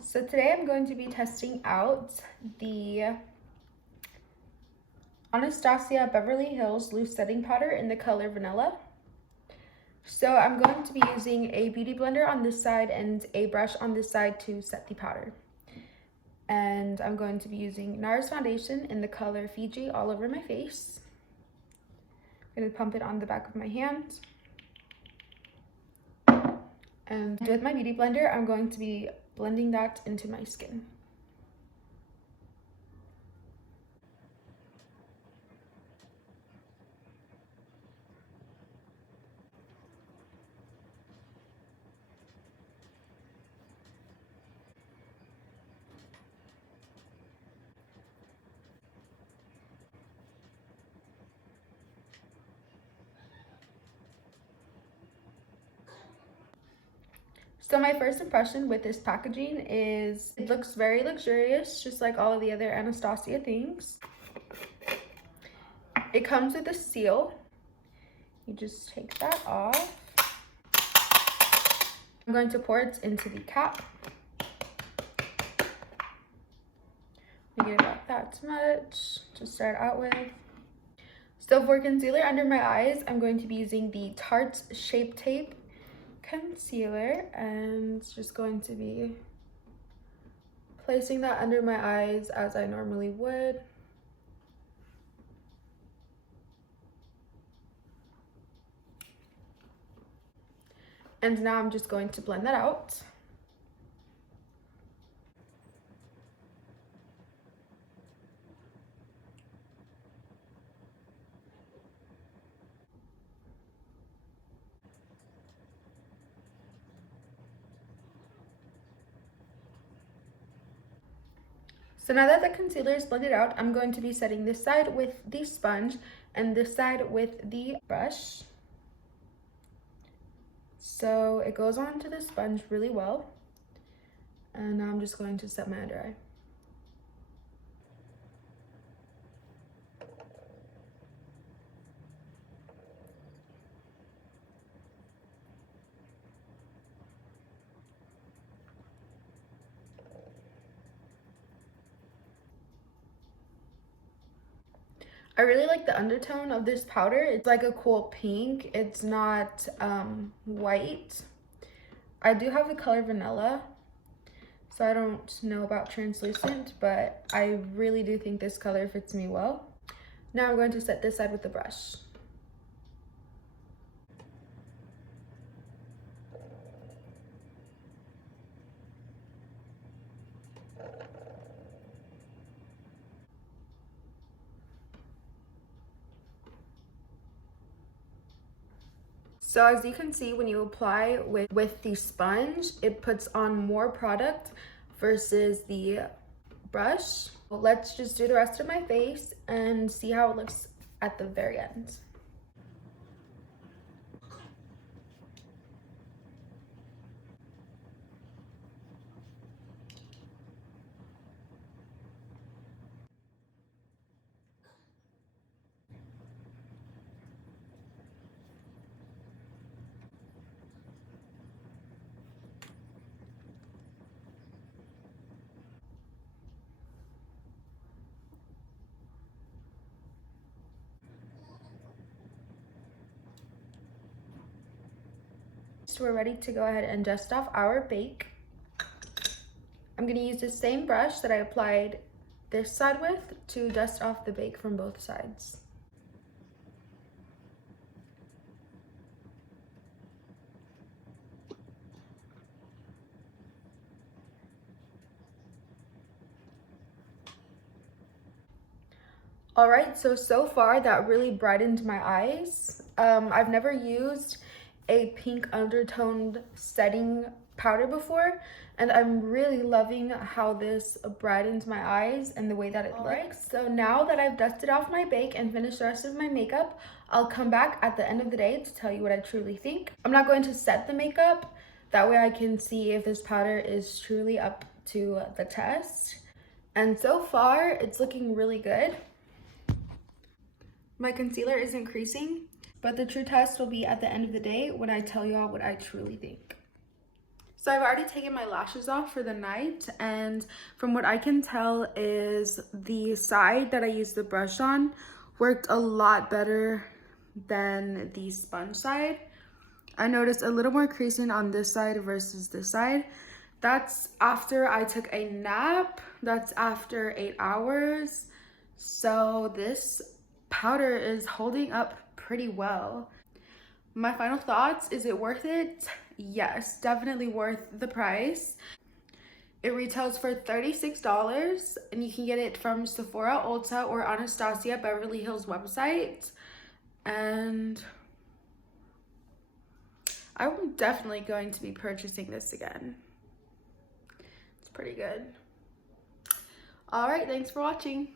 So today I'm going to be testing out the Anastasia Beverly Hills Loose Setting Powder in the color Vanilla. So I'm going to be using a beauty blender on this side and a brush on this side to set the powder. And I'm going to be using Nars foundation in the color Fiji all over my face. I'm going to pump it on the back of my hand. And with my beauty blender, I'm going to be blending that into my skin. So my first impression with this packaging is it looks very luxurious, just like all of the other Anastasia things. It comes with a seal. You just take that off. I'm going to pour it into the cap. I get about that much to start out with. So for concealer under my eyes, I'm going to be using the Tarte Shape Tape concealer, and just going to be placing that under my eyes as I normally would. And now I'm just going to blend that out. So now that the concealer is blended out, I'm going to be setting this side with the sponge and this side with the brush. So it goes onto the sponge really well. And now I'm just going to set my under eye. I really like the undertone of this powder. It's like a cool pink. It's not white. I do have the color Vanilla, so I don't know about translucent, but I really do think this color fits me well. Now I'm going to set this side with the brush. So as you can see, when you apply with the sponge, it puts on more product versus the brush. Well, let's just do the rest of my face and see how it looks at the very end. So we're ready to go ahead and dust off our bake. I'm going to use the same brush that I applied this side with to dust off the bake from both sides. All right, so far that really brightened my eyes. I've never used a pink undertoned setting powder before, and I'm really loving how this brightens my eyes and the way that it looks. So now that I've dusted off my bake and finished the rest of my makeup, I'll come back at the end of the day to tell you what I truly think. I'm not going to set the makeup, that way I can see if this powder is truly up to the test. And so far, it's looking really good. My concealer is increasing, but the true test will be at the end of the day when I tell y'all what I truly think. So I've already taken my lashes off for the night, and from what I can tell is the side that I used the brush on worked a lot better than the sponge side. I noticed a little more creasing on this side versus this side. That's after I took a nap. That's after 8 hours. So this powder is holding up pretty well. My final thoughts, is it worth it? Yes, definitely worth the price. It retails for $36 and you can get it from Sephora, Ulta, or Anastasia Beverly Hills website. And I'm definitely going to be purchasing this again. It's pretty good. All right, thanks for watching.